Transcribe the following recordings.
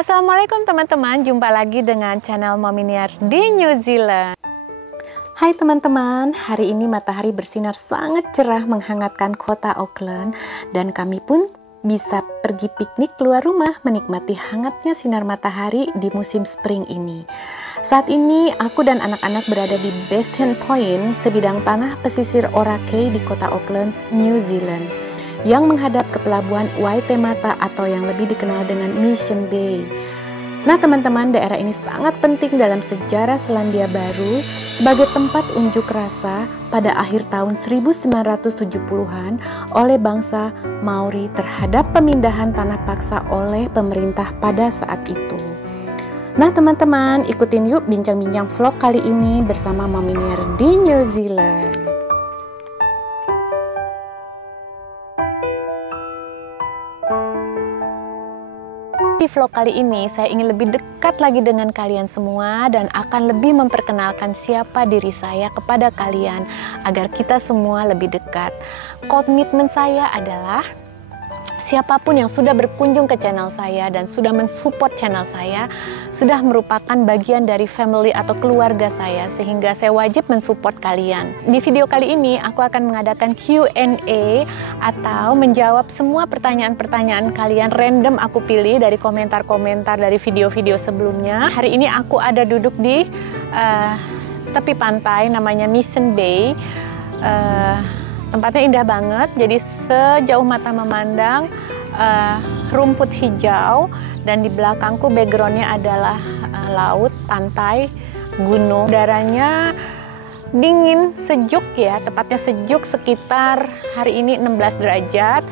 Assalamualaikum teman-teman, jumpa lagi dengan channel Mommy Niar di New Zealand. Hai teman-teman, hari ini matahari bersinar sangat cerah menghangatkan kota Auckland dan kami pun bisa pergi piknik keluar rumah menikmati hangatnya sinar matahari di musim spring ini. Saat ini aku dan anak-anak berada di Bastian Point, sebidang tanah pesisir Orake di kota Auckland, New Zealand, yang menghadap ke pelabuhan Waitemata atau yang lebih dikenal dengan Mission Bay. Nah teman-teman, daerah ini sangat penting dalam sejarah Selandia Baru sebagai tempat unjuk rasa pada akhir tahun 1970-an oleh bangsa Maori terhadap pemindahan tanah paksa oleh pemerintah pada saat itu. Nah teman-teman, ikutin yuk bincang-bincang vlog kali ini bersama Mommy Niar di New Zealand. Di vlog kali ini saya ingin lebih dekat lagi dengan kalian semua dan akan lebih memperkenalkan siapa diri saya kepada kalian agar kita semua lebih dekat. Komitmen saya adalah siapapun yang sudah berkunjung ke channel saya dan sudah mensupport channel saya sudah merupakan bagian dari family atau keluarga saya, sehingga saya wajib mensupport kalian. Di video kali ini aku akan mengadakan Q&A atau menjawab semua pertanyaan-pertanyaan kalian random aku pilih dari komentar-komentar dari video-video sebelumnya. Hari ini aku ada duduk di tepi pantai namanya Mission Bay. Tempatnya indah banget, jadi sejauh mata memandang rumput hijau dan di belakangku backgroundnya adalah laut, pantai, gunung. Udaranya dingin, sejuk ya, tepatnya sejuk sekitar hari ini 16 derajat.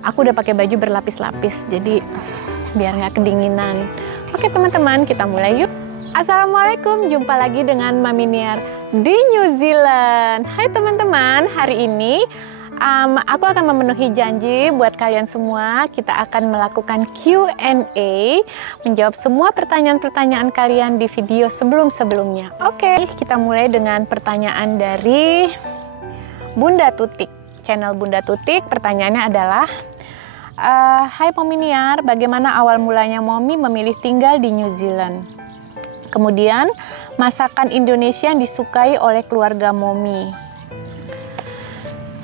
Aku udah pakai baju berlapis-lapis, jadi biar nggak kedinginan. Oke teman-teman, kita mulai yuk. Assalamualaikum, jumpa lagi dengan Mommy Niar di New Zealand. Hai teman-teman, hari ini aku akan memenuhi janji buat kalian semua. Kita akan melakukan Q&A, menjawab semua pertanyaan-pertanyaan kalian di video sebelum-sebelumnya. Oke, kita mulai dengan pertanyaan dari Bunda Tutik, channel Bunda Tutik. Pertanyaannya adalah, hai Mommy Niar, bagaimana awal mulanya Mommy memilih tinggal di New Zealand? Kemudian, masakan Indonesia yang disukai oleh keluarga Mommy.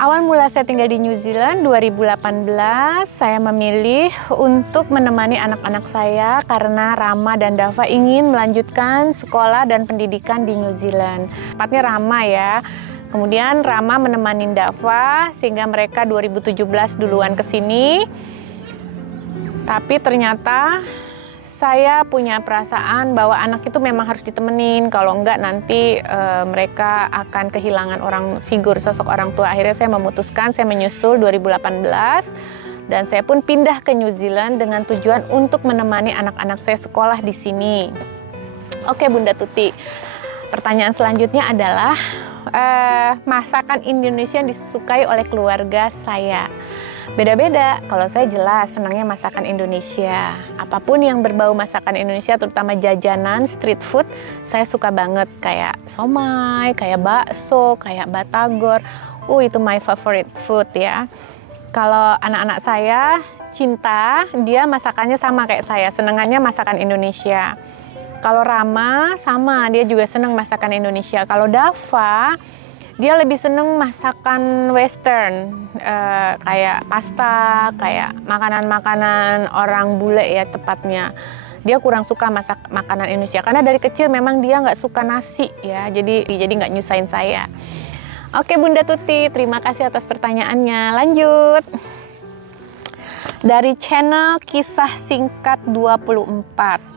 Awal mula saya tinggal di New Zealand 2018, saya memilih untuk menemani anak-anak saya karena Rama dan Dava ingin melanjutkan sekolah dan pendidikan di New Zealand. Tepatnya Rama ya. Kemudian Rama menemani Dava sehingga mereka 2017 duluan ke sini. Tapi ternyata saya punya perasaan bahwa anak itu memang harus ditemenin, kalau enggak nanti mereka akan kehilangan figur sosok orang tua. Akhirnya saya memutuskan, saya menyusul 2018 dan saya pun pindah ke New Zealand dengan tujuan untuk menemani anak-anak saya sekolah di sini. Oke Bunda Tuti, pertanyaan selanjutnya adalah masakan Indonesia yang disukai oleh keluarga saya. Beda-beda, kalau saya jelas senangnya masakan Indonesia. Apapun yang berbau masakan Indonesia, terutama jajanan, street food, saya suka banget. Kayak somai, kayak bakso, kayak batagor. Itu my favorite food ya. Kalau anak-anak saya, Cinta, dia masakannya sama kayak saya, senangannya masakan Indonesia. Kalau Rama, sama, dia juga senang masakan Indonesia. Kalau Dava, dia lebih seneng masakan western, kayak pasta, kayak makanan-makanan orang bule ya tepatnya. Dia kurang suka masak makanan Indonesia, karena dari kecil memang dia nggak suka nasi ya, jadi nggak nyusahin saya. Oke Bunda Tuti, terima kasih atas pertanyaannya. Lanjut. Dari channel Kisah Singkat 24.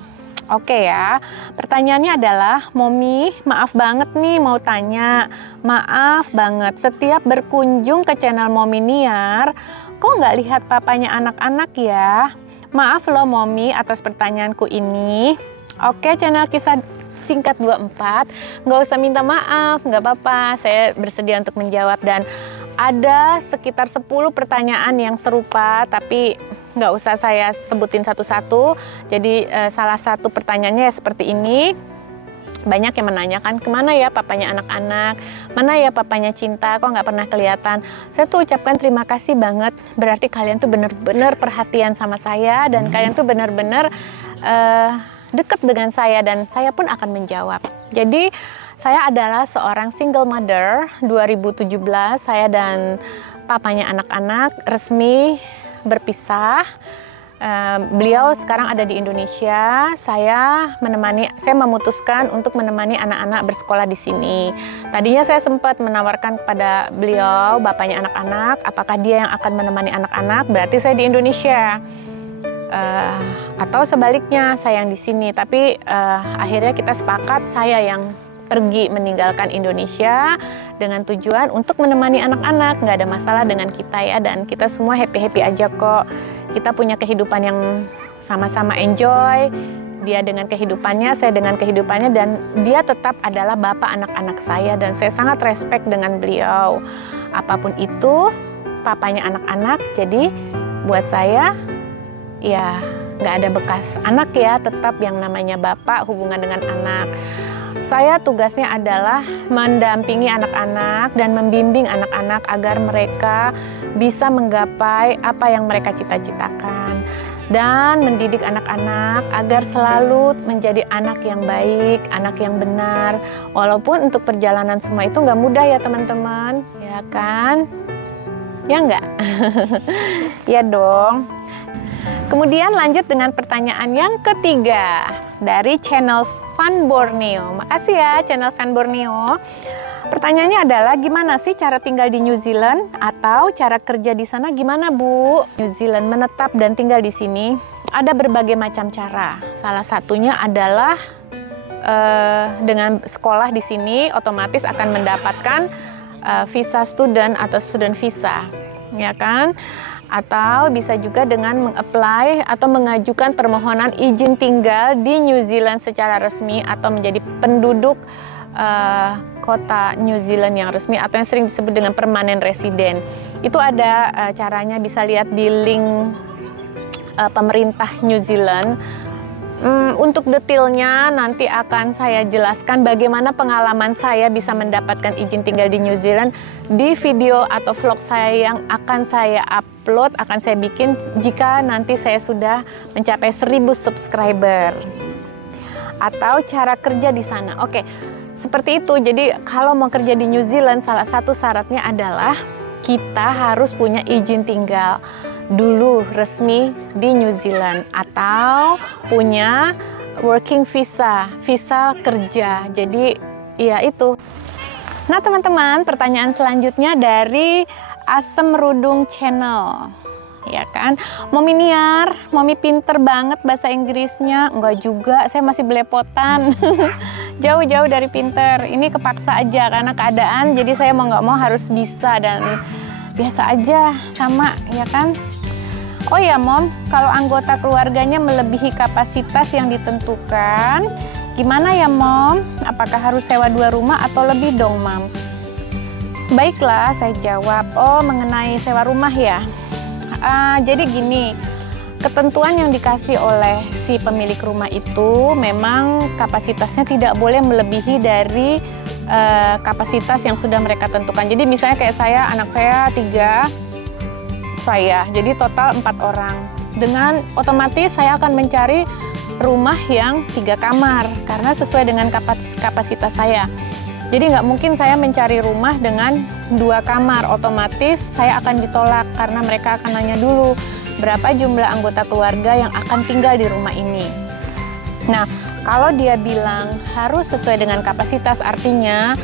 Oke ya, pertanyaannya adalah, Mommy, maaf banget nih mau tanya. Maaf banget, setiap berkunjung ke channel Mommy Niar, kok nggak lihat papanya anak-anak ya? Maaf loh Mommy atas pertanyaanku ini. Oke, channel Kisah Singkat 24, nggak usah minta maaf, nggak apa-apa. Saya bersedia untuk menjawab dan ada sekitar 10 pertanyaan yang serupa, tapi nggak usah saya sebutin satu-satu. Jadi salah satu pertanyaannya seperti ini. Banyak yang menanyakan, kemana ya papanya anak-anak, mana ya papanya Cinta, kok nggak pernah kelihatan. Saya tuh ucapkan terima kasih banget, berarti kalian tuh bener-bener perhatian sama saya dan kalian tuh bener-bener dekat dengan saya dan saya pun akan menjawab. Jadi saya adalah seorang single mother. 2017 saya dan papanya anak-anak resmi berpisah. Beliau sekarang ada di Indonesia. Saya memutuskan untuk menemani anak-anak bersekolah di sini. Tadinya saya sempat menawarkan kepada beliau, bapaknya anak-anak, apakah dia yang akan menemani anak-anak, berarti saya di Indonesia. Atau sebaliknya saya yang di sini. Tapi akhirnya kita sepakat saya yang pergi meninggalkan Indonesia dengan tujuan untuk menemani anak-anak. Nggak ada masalah dengan kita ya, dan kita semua happy-happy aja kok. Kita punya kehidupan yang sama-sama enjoy. Dia dengan kehidupannya, saya dengan kehidupannya, dan dia tetap adalah bapak anak-anak saya, dan saya sangat respect dengan beliau. Apapun itu, papanya anak-anak. Jadi buat saya, ya nggak ada bekas anak ya, tetap yang namanya bapak hubungan dengan anak. Saya tugasnya adalah mendampingi anak-anak dan membimbing anak-anak agar mereka bisa menggapai apa yang mereka cita-citakan, dan mendidik anak-anak agar selalu menjadi anak yang baik, anak yang benar. Walaupun untuk perjalanan semua itu nggak mudah ya teman-teman, ya kan? Ya nggak? Ya dong. Kemudian lanjut dengan pertanyaan yang ketiga dari channel Fun Borneo. Makasih ya channel Fun Borneo. Pertanyaannya adalah, gimana sih cara tinggal di New Zealand atau cara kerja di sana gimana Bu? New Zealand menetap dan tinggal di sini ada berbagai macam cara. Salah satunya adalah dengan sekolah di sini otomatis akan mendapatkan visa student atau student visa, ya kan? Atau bisa juga dengan mengapply atau mengajukan permohonan izin tinggal di New Zealand secara resmi atau menjadi penduduk kota New Zealand yang resmi atau yang sering disebut dengan permanent resident. Itu ada caranya, bisa lihat di link pemerintah New Zealand. Untuk detailnya nanti akan saya jelaskan bagaimana pengalaman saya bisa mendapatkan izin tinggal di New Zealand di video atau vlog saya yang akan saya upload, akan saya bikin jika nanti saya sudah mencapai 1000 subscriber. Atau cara kerja di sana. Oke, seperti itu. Jadi kalau mau kerja di New Zealand, salah satu syaratnya adalah kita harus punya izin tinggal dulu resmi di New Zealand atau punya working visa, visa kerja. Jadi ya itu. Nah teman-teman, pertanyaan selanjutnya dari Asem Rudung Channel, ya kan? Momi Niar, Momi pinter banget bahasa Inggrisnya. Enggak juga, saya masih belepotan. Jauh-jauh dari pinter. Ini kepaksa aja karena keadaan, jadi saya mau nggak mau harus bisa, dan biasa aja sama, ya kan? Oh ya Mom, kalau anggota keluarganya melebihi kapasitas yang ditentukan, gimana ya Mom? Apakah harus sewa 2 rumah atau lebih dong Mom? Baiklah, saya jawab. Oh, mengenai sewa rumah ya? Jadi gini, ketentuan yang dikasih oleh si pemilik rumah itu memang kapasitasnya tidak boleh melebihi dari kapasitas yang sudah mereka tentukan. Jadi misalnya kayak saya, anak saya 3, jadi total 4 orang. Dengan otomatis saya akan mencari rumah yang 3 kamar karena sesuai dengan kapasitas saya. Jadi nggak mungkin saya mencari rumah dengan 2 kamar, otomatis saya akan ditolak karena mereka akan nanya dulu berapa jumlah anggota keluarga yang akan tinggal di rumah ini. Nah, kalau dia bilang harus sesuai dengan kapasitas, artinya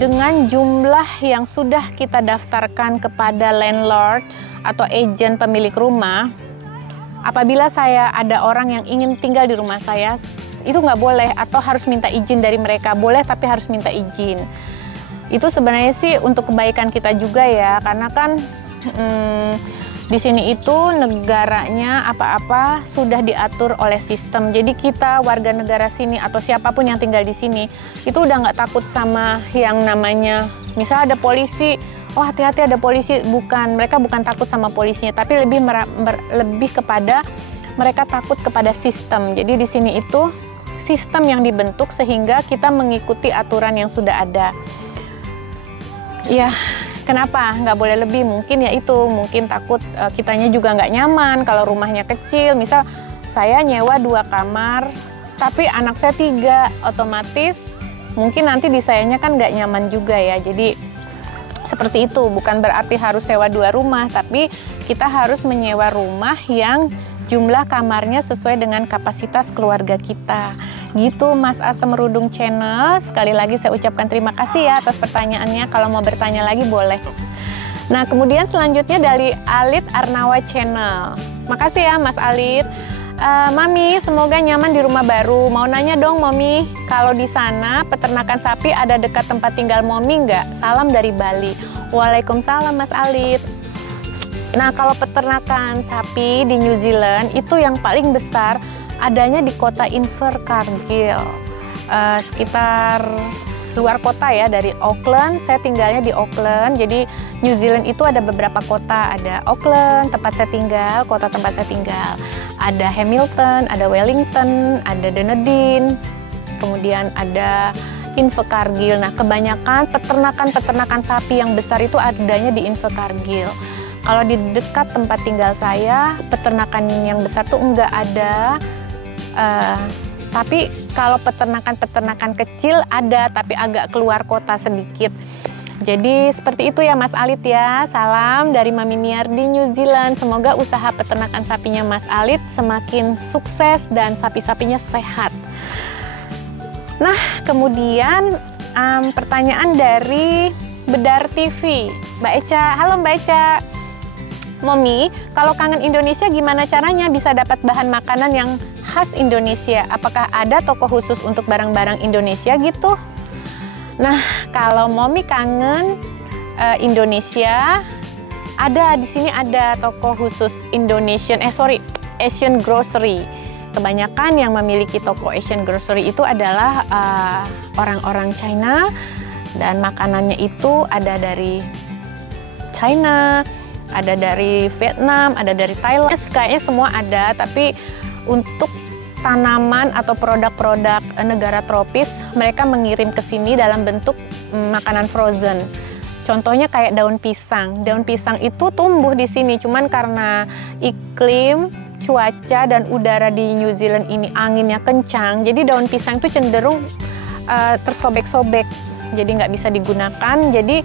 dengan jumlah yang sudah kita daftarkan kepada landlord atau agen pemilik rumah, apabila saya ada orang yang ingin tinggal di rumah saya, itu nggak boleh atau harus minta izin dari mereka. Boleh tapi harus minta izin. Itu sebenarnya sih untuk kebaikan kita juga ya, karena kan di sini itu negaranya apa-apa sudah diatur oleh sistem. Jadi kita warga negara sini atau siapapun yang tinggal di sini itu udah nggak takut sama yang namanya, misal ada polisi, oh hati-hati ada polisi. Bukan, mereka bukan takut sama polisinya, tapi lebih kepada mereka takut kepada sistem. Jadi di sini itu sistem yang dibentuk sehingga kita mengikuti aturan yang sudah ada. Ya. Kenapa nggak boleh lebih? Mungkin ya itu, mungkin takut kitanya juga nggak nyaman kalau rumahnya kecil. Misal saya nyewa 2 kamar, tapi anak saya 3, otomatis mungkin nanti di sayanya kan nggak nyaman juga ya. Jadi seperti itu, bukan berarti harus sewa 2 rumah, tapi kita harus menyewa rumah yang jumlah kamarnya sesuai dengan kapasitas keluarga kita. Gitu Mas Asem Rudung Channel, sekali lagi saya ucapkan terima kasih ya atas pertanyaannya. Kalau mau bertanya lagi boleh. Nah, kemudian selanjutnya dari Alit Arnawa Channel. Makasih ya Mas Alit. Mami, semoga nyaman di rumah baru. Mau nanya dong Mami, kalau di sana peternakan sapi ada dekat tempat tinggal Mami nggak? Salam dari Bali. Waalaikumsalam Mas Alit. Nah, kalau peternakan sapi di New Zealand itu yang paling besar adanya di kota Invercargill, sekitar luar kota ya, dari Auckland. Saya tinggalnya di Auckland. Jadi New Zealand itu ada beberapa kota, ada Auckland tempat saya tinggal, kota tempat saya tinggal, ada Hamilton, ada Wellington, ada Dunedin, kemudian ada Invercargill. Nah, kebanyakan peternakan sapi yang besar itu adanya di Invercargill. Kalau di dekat tempat tinggal saya, peternakan yang besar tuh enggak ada. Tapi kalau peternakan kecil ada, tapi agak keluar kota sedikit. Jadi seperti itu ya Mas Alit ya. Salam dari Mami Niar di New Zealand. Semoga usaha peternakan sapinya Mas Alit semakin sukses dan sapi-sapinya sehat. Nah, kemudian pertanyaan dari Bedar TV, Mbak Eca. Halo Mbak Eca. Mami, kalau kangen Indonesia gimana caranya bisa dapat bahan makanan yang khas Indonesia? Apakah ada toko khusus untuk barang-barang Indonesia gitu? Nah, kalau Mami kangen Indonesia, ada di sini ada toko khusus Asian Grocery. Kebanyakan yang memiliki toko Asian Grocery itu adalah orang-orang China, dan makanannya itu ada dari China, ada dari Vietnam, ada dari Thailand. Kayaknya semua ada, tapi untuk tanaman atau produk-produk negara tropis mereka mengirim ke sini dalam bentuk makanan frozen. Contohnya kayak daun pisang. Daun pisang itu tumbuh di sini, cuman karena iklim, cuaca dan udara di New Zealand ini anginnya kencang, jadi daun pisang itu cenderung tersobek-sobek, jadi nggak bisa digunakan. Jadi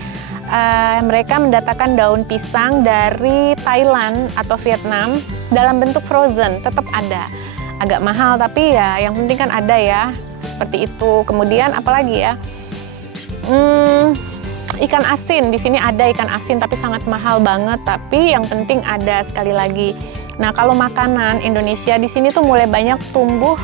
mereka mendatangkan daun pisang dari Thailand atau Vietnam dalam bentuk frozen, tetap ada. Agak mahal, tapi ya yang penting kan ada ya, seperti itu. Kemudian apalagi ya, ikan asin. Di sini ada ikan asin, tapi sangat mahal banget, tapi yang penting ada, sekali lagi. Nah, kalau makanan Indonesia di sini tuh mulai banyak tumbuh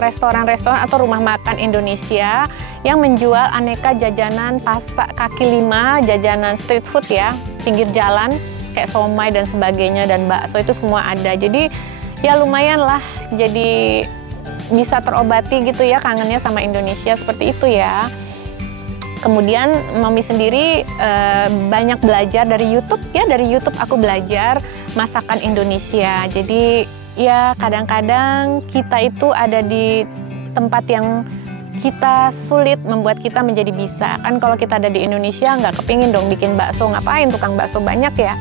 restoran-restoran atau rumah makan Indonesia yang menjual aneka jajanan kaki lima, jajanan street food ya, pinggir jalan, kayak somai dan sebagainya, dan bakso itu semua ada. Jadi ya lumayan lah, jadi bisa terobati gitu ya kangennya sama Indonesia, seperti itu ya. Kemudian Mami sendiri banyak belajar dari YouTube ya, dari YouTube aku belajar masakan Indonesia. Jadi ya kadang-kadang kita itu ada di tempat yang kita sulit, membuat kita menjadi bisa. Kan kalau kita ada di Indonesia nggak kepingin dong bikin bakso, ngapain tukang bakso banyak ya.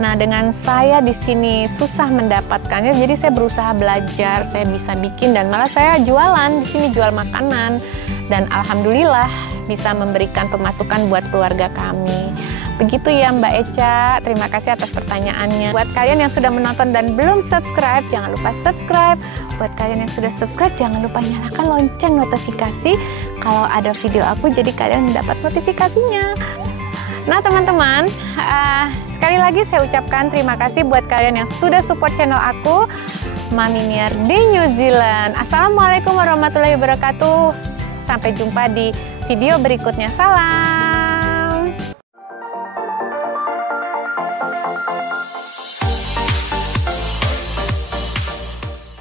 Nah, dengan saya di sini susah mendapatkannya, jadi saya berusaha belajar, saya bisa bikin, dan malah saya jualan di sini, jual makanan, dan alhamdulillah bisa memberikan pemasukan buat keluarga kami. Begitu ya Mbak Eca, terima kasih atas pertanyaannya. Buat kalian yang sudah menonton dan belum subscribe, jangan lupa subscribe. Buat kalian yang sudah subscribe, jangan lupa nyalakan lonceng notifikasi kalau ada video aku, jadi kalian mendapat notifikasinya. Nah teman-teman, sekali lagi saya ucapkan terima kasih buat kalian yang sudah support channel aku, Mami Niar di New Zealand. Assalamualaikum warahmatullahi wabarakatuh. Sampai jumpa di video berikutnya. Salam.